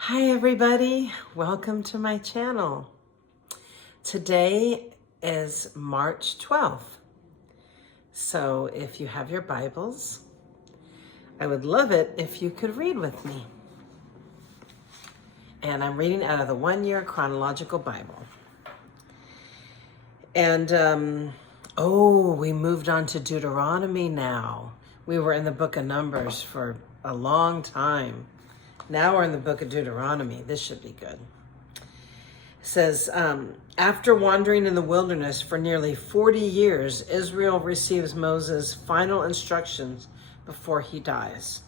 Hi everybody, welcome to my channel. Today is March 12th. So if you have your Bibles, I would love it if you could read with me. And I'm reading out of the 1-year chronological Bible. And, we moved on to Deuteronomy now. We were in the book of Numbers for a long time. Now we're in the book of Deuteronomy. This should be good. It says, after wandering in the wilderness for nearly 40 years, Israel receives Moses' final instructions before he dies.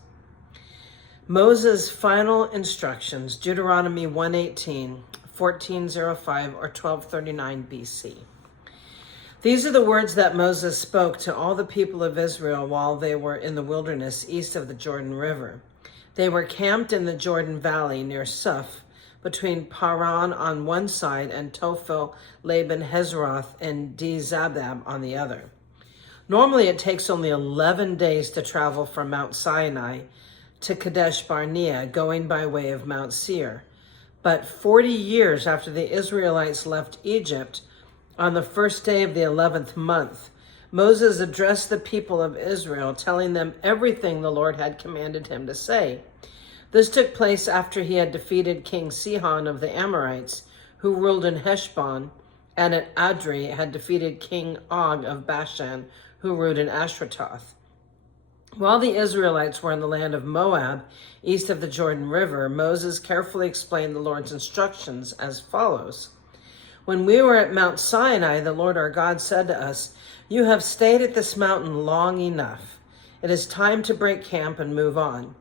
Moses' final instructions, Deuteronomy 1:18, 14:05, or 1239 BC. These are the words that Moses spoke to all the people of Israel while they were in the wilderness east of the Jordan River. They were camped in the Jordan Valley near Suf, between Paran on one side and Tophel, Laban, Hezroth, and Dizabab on the other. Normally it takes only 11 days to travel from Mount Sinai to Kadesh Barnea, going by way of Mount Seir. But 40 years after the Israelites left Egypt, on the first day of the 11th month, Moses addressed the people of Israel, telling them everything the Lord had commanded him to say. This took place after he had defeated King Sihon of the Amorites, who ruled in Heshbon, and at Adri had defeated King Og of Bashan, who ruled in Ashtaroth. While the Israelites were in the land of Moab, east of the Jordan River, Moses carefully explained the Lord's instructions as follows. When we were at Mount Sinai, the Lord our God said to us, "You have stayed at this mountain long enough. It is time to break camp and move on.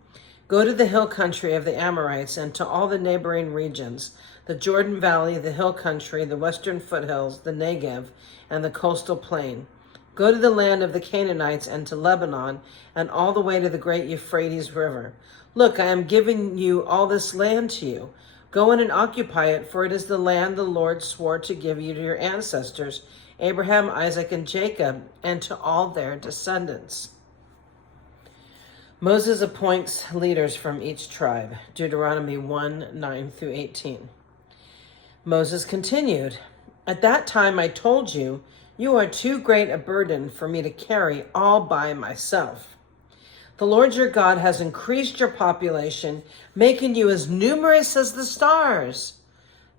Go to the hill country of the Amorites and to all the neighboring regions, the Jordan Valley, the hill country, the western foothills, the Negev, and the coastal plain. Go to the land of the Canaanites and to Lebanon, and all the way to the great Euphrates River. Look, I am giving you all this land to you. Go in and occupy it, for it is the land the Lord swore to give you to your ancestors, Abraham, Isaac, and Jacob, and to all their descendants." Moses appoints leaders from each tribe, Deuteronomy 1:9-18. Moses continued, "At that time I told you, you are too great a burden for me to carry all by myself. The Lord your God has increased your population, making you as numerous as the stars."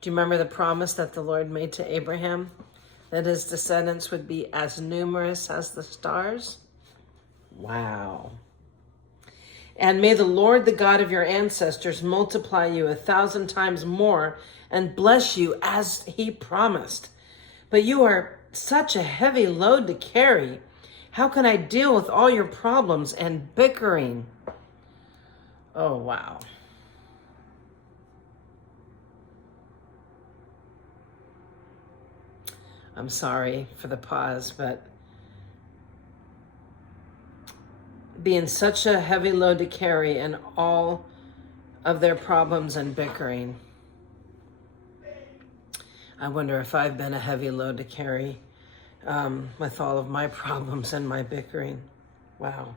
Do you remember the promise that the Lord made to Abraham? That his descendants would be as numerous as the stars? Wow. "And may the Lord, the God of your ancestors, multiply you 1,000 times more and bless you as he promised. But you are such a heavy load to carry. How can I deal with all your problems and bickering?" Oh, wow. I'm sorry for the pause, but being such a heavy load to carry and all of their problems and bickering. I wonder if I've been a heavy load to carry with all of my problems and my bickering. Wow.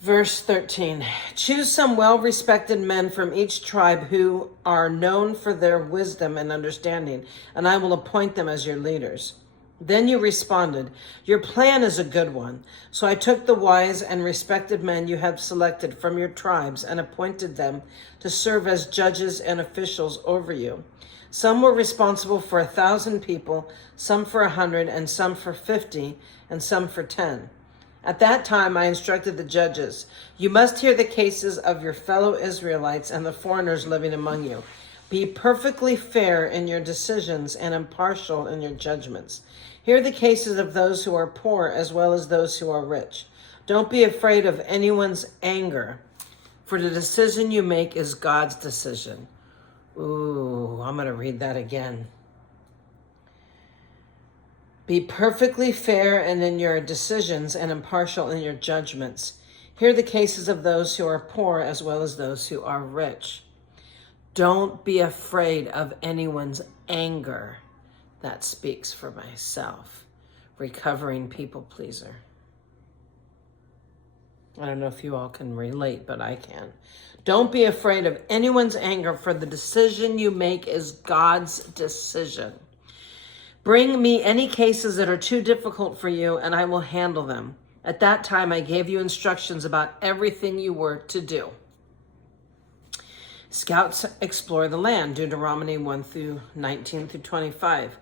Verse 13, "Choose some well-respected men from each tribe who are known for their wisdom and understanding, and I will appoint them as your leaders." Then you responded, "Your plan is a good one." So I took the wise and respected men you have selected from your tribes and appointed them to serve as judges and officials over you. Some were responsible for 1,000 people, some for 100, and some for 50, and some for 10. At that time I instructed the judges, "You must hear the cases of your fellow Israelites and the foreigners living among you. Be perfectly fair in your decisions and impartial in your judgments. Hear the cases of those who are poor as well as those who are rich. Don't be afraid of anyone's anger, for the decision you make is God's decision." Ooh, I'm going to read that again. "Be perfectly fair and in your decisions and impartial in your judgments. Hear the cases of those who are poor as well as those who are rich. Don't be afraid of anyone's anger." That speaks for myself. Recovering people pleaser. I don't know if you all can relate, but I can. Don't be afraid of anyone's anger, for the decision you make is God's decision. Bring me any cases that are too difficult for you, and I will handle them. At that time, I gave you instructions about everything you were to do. Scouts explore the land, Deuteronomy 1 through 19 through 25.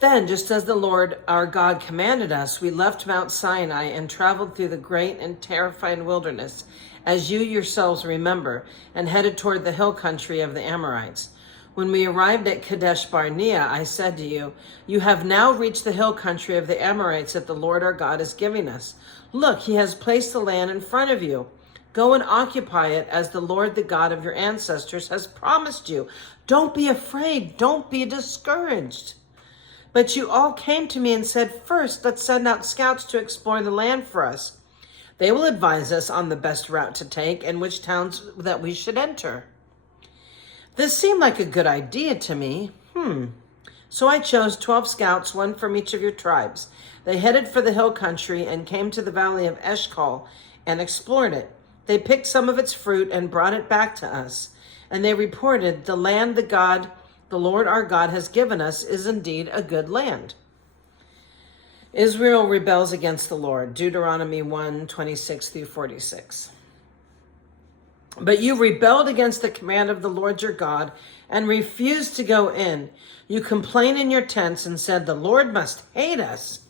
Then, just as the Lord our God commanded us, we left Mount Sinai and traveled through the great and terrifying wilderness, as you yourselves remember, and headed toward the hill country of the Amorites. When we arrived at Kadesh Barnea, I said to you, you have now reached the hill country of the Amorites that the Lord our God is giving us. Look, he has placed the land in front of you. Go and occupy it as the Lord, the God of your ancestors, has promised you. Don't be afraid. Don't be discouraged. But you all came to me and said, first, let's send out scouts to explore the land for us. They will advise us on the best route to take and which towns that we should enter. This seemed like a good idea to me. So I chose 12 scouts, one from each of your tribes. They headed for the hill country and came to the valley of Eshcol and explored it. They picked some of its fruit and brought it back to us. And they reported, the land the Lord our God has given us is indeed a good land. Israel rebels against the Lord, Deuteronomy 1, 26 through 46. But you rebelled against the command of the Lord your God and refused to go in. You complained in your tents and said, the Lord must hate us.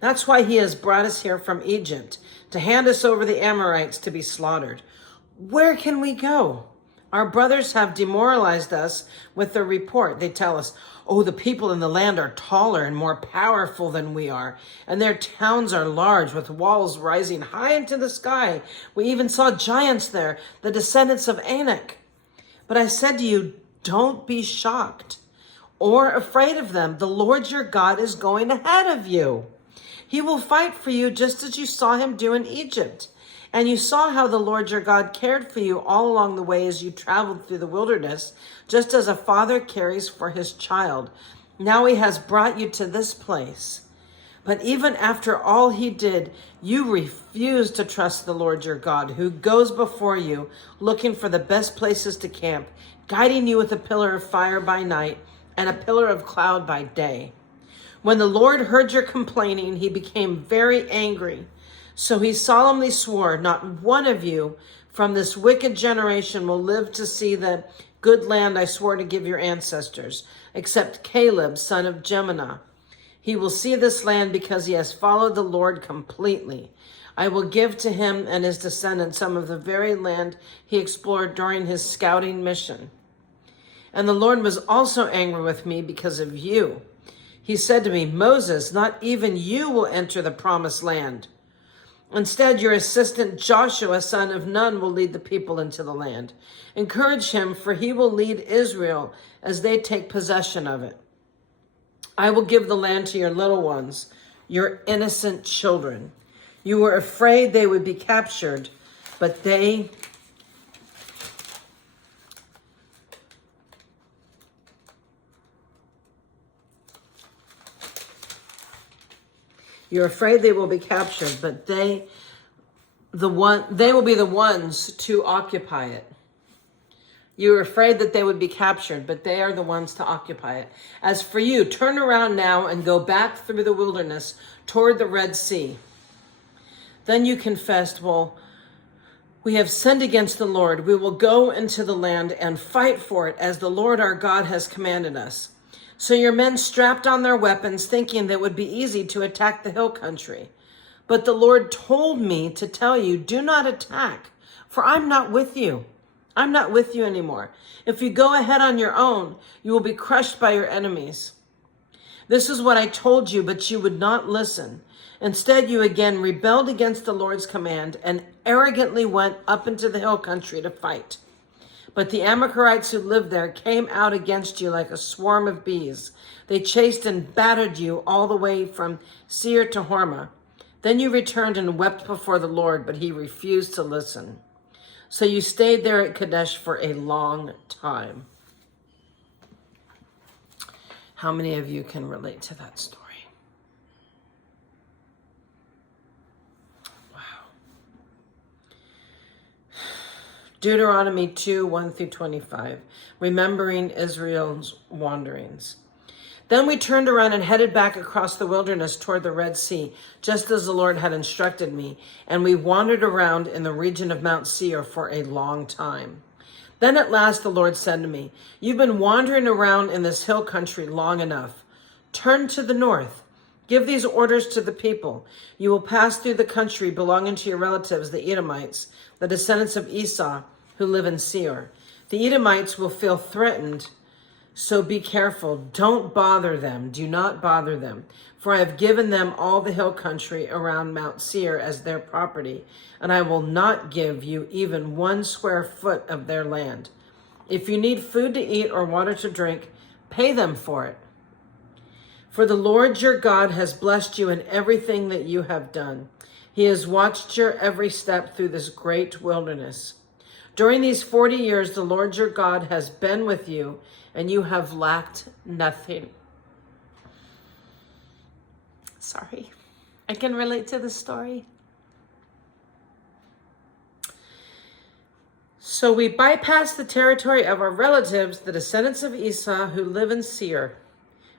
That's why he has brought us here from Egypt, to hand us over the Amorites to be slaughtered. Where can we go? Our brothers have demoralized us with their report. They tell us, oh, the people in the land are taller and more powerful than we are, and their towns are large with walls rising high into the sky. We even saw giants there, the descendants of Anak. But I said to you, don't be shocked or afraid of them. The Lord your God is going ahead of you. He will fight for you just as you saw him do in Egypt. And you saw how the Lord your God cared for you all along the way as you traveled through the wilderness, just as a father cares for his child. Now he has brought you to this place. But even after all he did, you refused to trust the Lord your God, who goes before you, looking for the best places to camp, guiding you with a pillar of fire by night and a pillar of cloud by day. When the Lord heard your complaining, he became very angry. So he solemnly swore, not one of you from this wicked generation will live to see the good land I swore to give your ancestors, except Caleb, son of Jephunneh. He will see this land because he has followed the Lord completely. I will give to him and his descendants some of the very land he explored during his scouting mission. And the Lord was also angry with me because of you. He said to me, Moses, not even you will enter the promised land. Instead, your assistant Joshua, son of Nun, will lead the people into the land. Encourage him, for he will lead Israel as they take possession of it. I will give the land to your little ones, your innocent children. You were afraid they would be captured, but you're afraid they will be captured, but they will be the ones to occupy it. You were afraid that they would be captured, but they are the ones to occupy it. As for you, turn around now and go back through the wilderness toward the Red Sea. Then you confessed, well, we have sinned against the Lord. We will go into the land and fight for it as the Lord our God has commanded us. So your men strapped on their weapons, thinking that it would be easy to attack the hill country. But the Lord told me to tell you, do not attack, for I'm not with you. I'm not with you anymore. If you go ahead on your own, you will be crushed by your enemies. This is what I told you, but you would not listen. Instead, you again rebelled against the Lord's command and arrogantly went up into the hill country to fight. But the Amalekites who lived there came out against you like a swarm of bees. They chased and battered you all the way from Seir to Hormah. Then you returned and wept before the Lord, but he refused to listen. So you stayed there at Kadesh for a long time. How many of you can relate to that story? Wow. Deuteronomy 2, 1 through 25, remembering Israel's wanderings. Then we turned around and headed back across the wilderness toward the Red Sea, just as the Lord had instructed me, and we wandered around in the region of Mount Seir for a long time. Then at last the Lord said to me, "You've been wandering around in this hill country long enough. Turn to the north. Give these orders to the people. You will pass through the country belonging to your relatives, the Edomites, the descendants of Esau, who live in Seir. The Edomites will feel threatened, so be careful. Don't bother them. Do not bother them. For I have given them all the hill country around Mount Seir as their property, and I will not give you even 1 square foot of their land. If you need food to eat or water to drink, pay them for it. For the Lord your God has blessed you in everything that you have done. He has watched your every step through this great wilderness. During these 40 years, the Lord your God has been with you, and you have lacked nothing." Sorry, I can relate to this story. So we bypassed the territory of our relatives, the descendants of Esau, who live in Seir.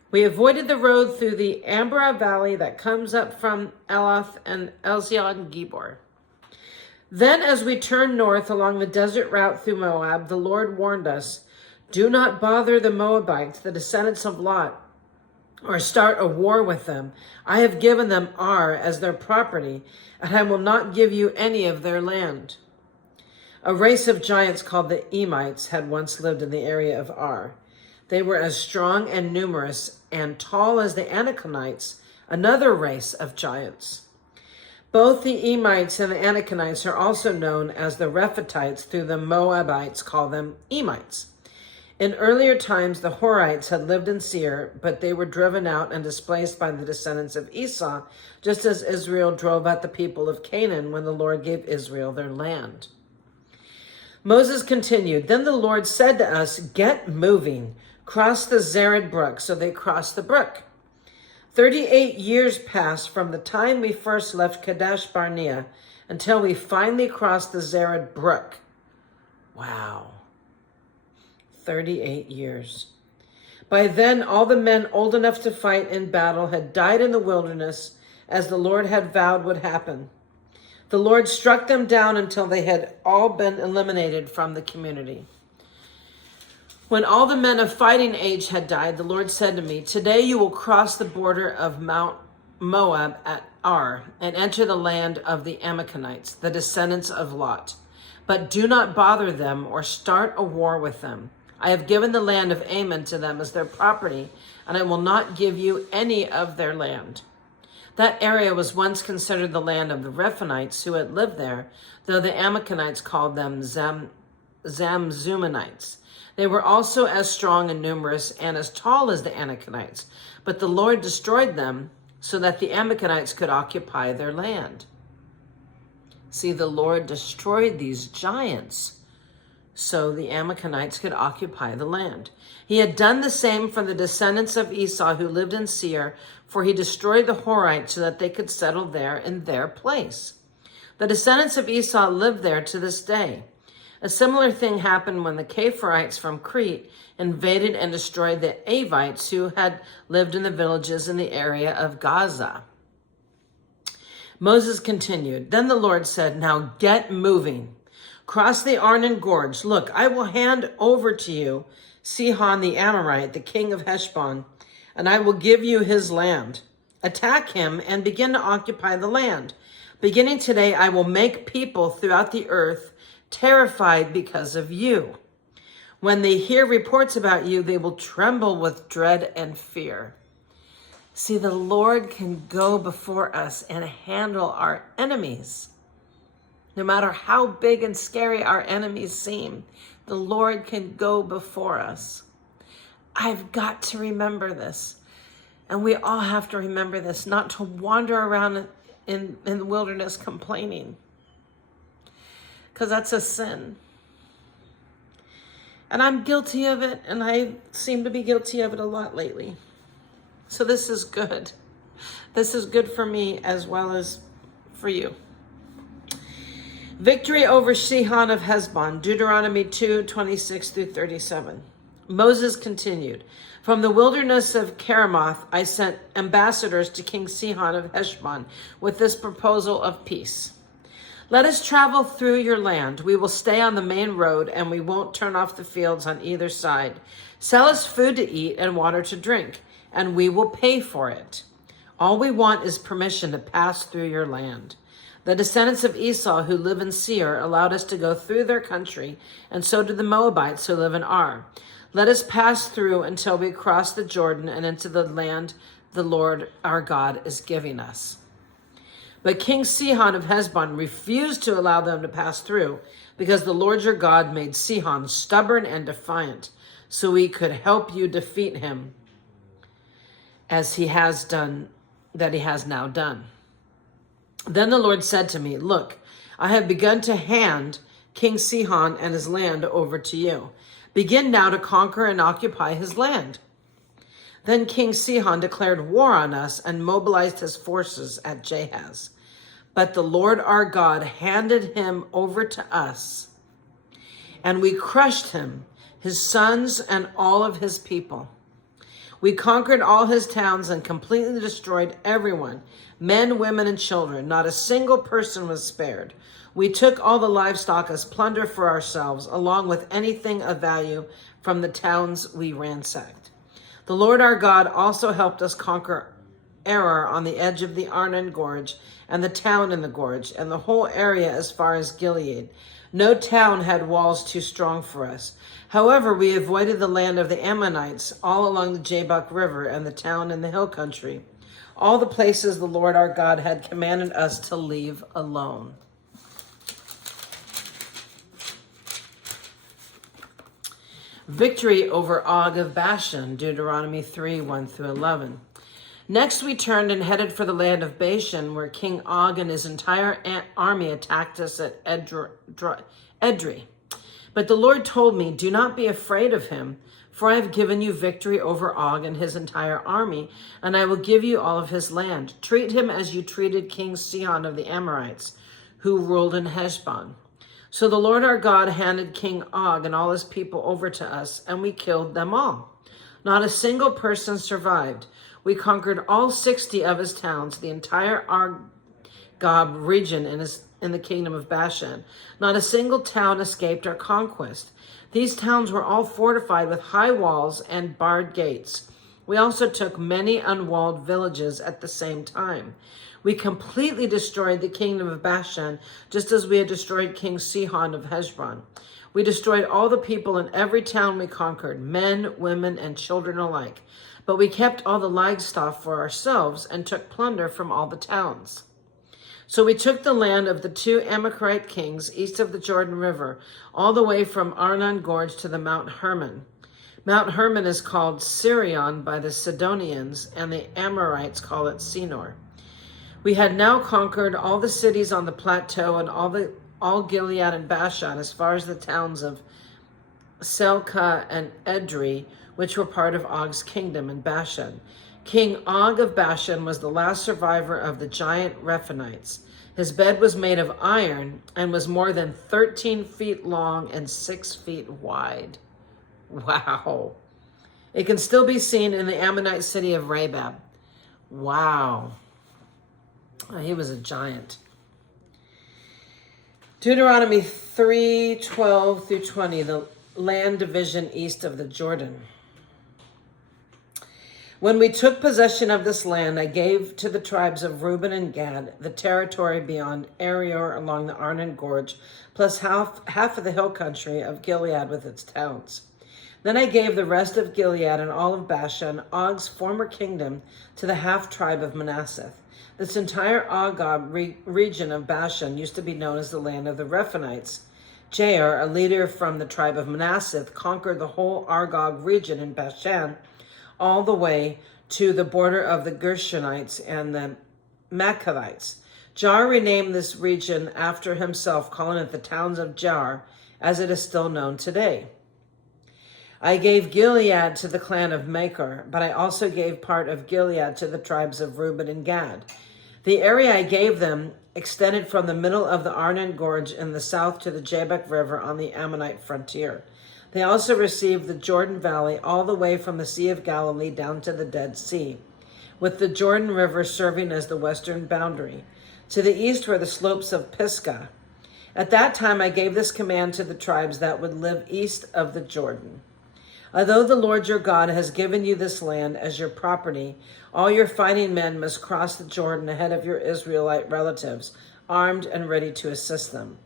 We avoided the road through the Ambra Valley that comes up from Elath and Elzion Gibor. Then as we turned north along the desert route through Moab, the Lord warned us, "Do not bother the Moabites, the descendants of Lot, or start a war with them. I have given them Ar as their property, and I will not give you any of their land." A race of giants called the Emites had once lived in the area of Ar. They were as strong and numerous and tall as the Anakites, another race of giants. Both the Emites and the Anakites are also known as the Rephaites, though the Moabites call them Emites. In earlier times, the Horites had lived in Seir, but they were driven out and displaced by the descendants of Esau, just as Israel drove out the people of Canaan when the Lord gave Israel their land. Moses continued, "Then the Lord said to us, 'Get moving, cross the Zered brook.' So they crossed the brook. 38 years passed from the time we first left Kadesh Barnea until we finally crossed the Zered brook." Wow. 38 years. By then, all the men old enough to fight in battle had died in the wilderness, as the Lord had vowed would happen. The Lord struck them down until they had all been eliminated from the community. When all the men of fighting age had died, the Lord said to me, "Today you will cross the border of Mount Moab at Ar and enter the land of the Amalekites, the descendants of Lot. But do not bother them or start a war with them. I have given the land of Ammon to them as their property, and I will not give you any of their land." That area was once considered the land of the Rephaites who had lived there, though the Amalekites called them Zamzumanites. They were also as strong and numerous and as tall as the Anakites, but the Lord destroyed them so that the Amalekites could occupy their land. See, the Lord destroyed these giants so the Amalekites could occupy the land. He had done the same for the descendants of Esau who lived in Seir, for he destroyed the Horites so that they could settle there in their place. The descendants of Esau live there to this day. A similar thing happened when the Capharites from Crete invaded and destroyed the Avites who had lived in the villages in the area of Gaza. Moses continued, "Then the Lord said, 'Now get moving. Cross the Arnon Gorge. Look, I will hand over to you Sihon the Amorite, the king of Heshbon, and I will give you his land. Attack him and begin to occupy the land. Beginning today, I will make people throughout the earth terrified because of you. When they hear reports about you, they will tremble with dread and fear.'" See, the Lord can go before us and handle our enemies. No matter how big and scary our enemies seem, the Lord can go before us. I've got to remember this. And we all have to remember this, not to wander around in the wilderness complaining, because that's a sin. And I'm guilty of it, and I seem to be guilty of it a lot lately. So this is good. This is good for me as well as for you. Victory over Sihon of Heshbon, Deuteronomy 2:26 through 37. Moses continued, "From the wilderness of Keramoth, I sent ambassadors to King Sihon of Heshbon with this proposal of peace. Let us travel through your land. We will stay on the main road and we won't turn off the fields on either side. Sell us food to eat and water to drink, and we will pay for it. All we want is permission to pass through your land. The descendants of Esau who live in Seir allowed us to go through their country, and so did the Moabites who live in Ar. Let us pass through until we cross the Jordan and into the land the Lord our God is giving us." But King Sihon of Heshbon refused to allow them to pass through because the Lord your God made Sihon stubborn and defiant, so he could help you defeat him as he has now done. Then the Lord said to me, "Look, I have begun to hand King Sihon and his land over to you. Begin now to conquer and occupy his land." Then King Sihon declared war on us and mobilized his forces at Jahaz. But the Lord our God handed him over to us, and we crushed him, his sons, and all of his people. We conquered all his towns and completely destroyed everyone, men, women, and children. Not a single person was spared. We took all the livestock as plunder for ourselves, along with anything of value from the towns we ransacked. The Lord our God also helped us conquer Arar on the edge of the Arnon Gorge, and the town in the gorge, and the whole area as far as Gilead. No town had walls too strong for us. However, we avoided the land of the Ammonites all along the Jabbok River and the town in the hill country, all the places the Lord our God had commanded us to leave alone. Victory over Og of Bashan, Deuteronomy 3:1 through 11. Next we turned and headed for the land of Bashan, where King Og and his entire army attacked us at Edrei. But the Lord told me, "Do not be afraid of him, for I have given you victory over Og and his entire army, and I will give you all of his land. Treat him as you treated King Sihon of the Amorites, who ruled in Heshbon." So the Lord our God handed King Og and all his people over to us, and we killed them all. Not a single person survived. We conquered all 60 of his towns, the entire Argob region in the kingdom of Bashan. Not a single town escaped our conquest. These towns were all fortified with high walls and barred gates. We also took many unwalled villages at the same time. We completely destroyed the kingdom of Bashan, just as we had destroyed King Sihon of Heshbon. We destroyed all the people in every town we conquered, men, women, and children alike. But we kept all the livestock for ourselves and took plunder from all the towns. So we took the land of the 2 Amorite kings east of the Jordan River, all the way from Arnon Gorge to the Mount Hermon. Mount Hermon is called Sirion by the Sidonians, and the Amorites call it Senor. We had now conquered all the cities on the plateau and all Gilead and Bashan, as far as the towns of Selka and Edrei, which were part of Og's kingdom in Bashan. King Og of Bashan was the last survivor of the giant Rephaites. His bed was made of iron and was more than 13 feet long and 6 feet wide. Wow. It can still be seen in the Ammonite city of Rabab. Wow. He was a giant. Deuteronomy 3:12 through 20, the land division east of the Jordan. When we took possession of this land, I gave to the tribes of Reuben and Gad the territory beyond Arior along the Arnon Gorge, plus half of the hill country of Gilead with its towns. Then I gave the rest of Gilead and all of Bashan, Og's former kingdom, to the half-tribe of Manasseh. This entire Argob region of Bashan used to be known as the land of the Rephaites. Jair, a leader from the tribe of Manasseh, conquered the whole Argob region in Bashan, all the way to the border of the Gershonites and the Machavites. Jair renamed this region after himself, calling it the towns of Jair, as it is still known today. I gave Gilead to the clan of Machir, but I also gave part of Gilead to the tribes of Reuben and Gad. The area I gave them extended from the middle of the Arnon Gorge in the south to the Jabbok River on the Ammonite frontier. They also received the Jordan Valley all the way from the Sea of Galilee down to the Dead Sea, with the Jordan River serving as the western boundary. To the east were the slopes of Pisgah. At that time I gave this command to the tribes that would live east of the Jordan. Although the Lord your God has given you this land as your property, all your fighting men must cross the Jordan ahead of your Israelite relatives, armed and ready to assist them.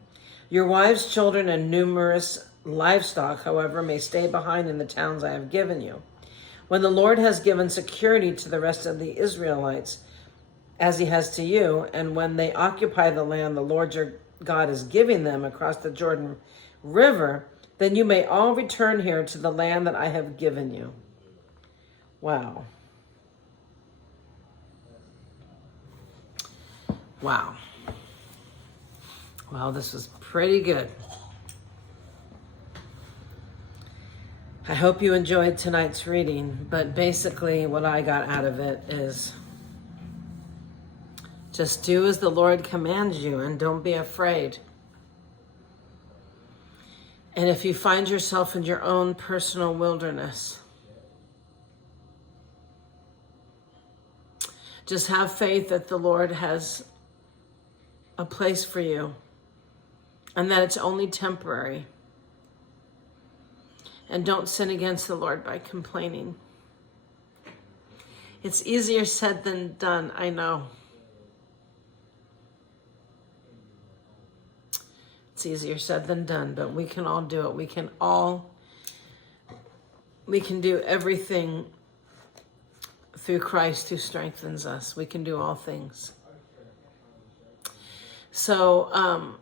Your wives, children, and numerous livestock, however, may stay behind in the towns I have given you. When the Lord has given security to the rest of the Israelites, as he has to you, and when they occupy the land the Lord your God is giving them across the Jordan River, then you may all return here to the land that I have given you. Wow. Wow. Well, this was pretty good. I hope you enjoyed tonight's reading, but basically what I got out of it is just do as the Lord commands you and don't be afraid. And if you find yourself in your own personal wilderness, just have faith that the Lord has a place for you and that it's only temporary. And don't sin against the Lord by complaining. It's easier said than done, I know. It's easier said than done, but we can all do it. We can do everything through Christ who strengthens us. We can do all things. So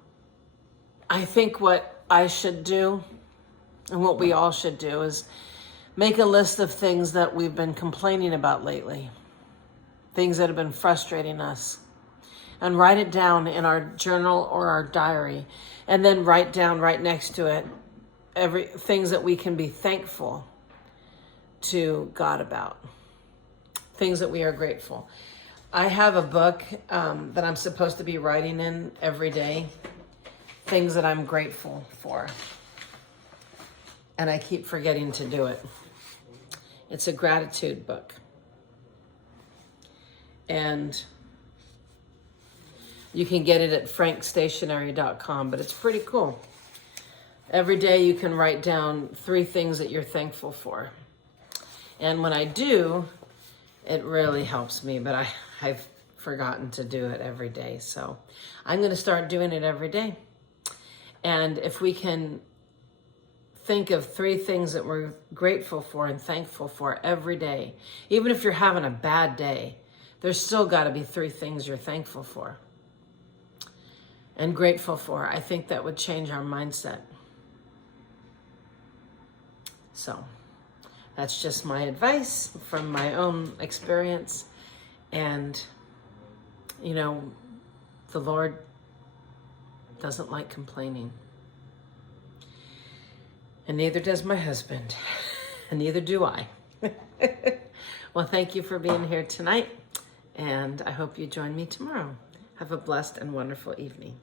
I think what I should do and what we all should do is make a list of things that we've been complaining about lately, things that have been frustrating us, and write it down in our journal or our diary, and then write down right next to it things that we can be thankful to God about, things that we are grateful. I have a book that I'm supposed to be writing in every day, things that I'm grateful for. And I keep forgetting to do it. It's a gratitude book. And you can get it at frankstationery.com, but it's pretty cool. Every day you can write down 3 things that you're thankful for. And when I do, it really helps me, but I've forgotten to do it every day. So I'm going to start doing it every day. And if we can think of 3 things that we're grateful for and thankful for every day, even if you're having a bad day, there's still got to be 3 things you're thankful for and grateful for. I think that would change our mindset. So that's just my advice from my own experience. And, you know, the Lord doesn't like complaining. And neither does my husband. And neither do I. Well, thank you for being here tonight. And I hope you join me tomorrow. Have a blessed and wonderful evening.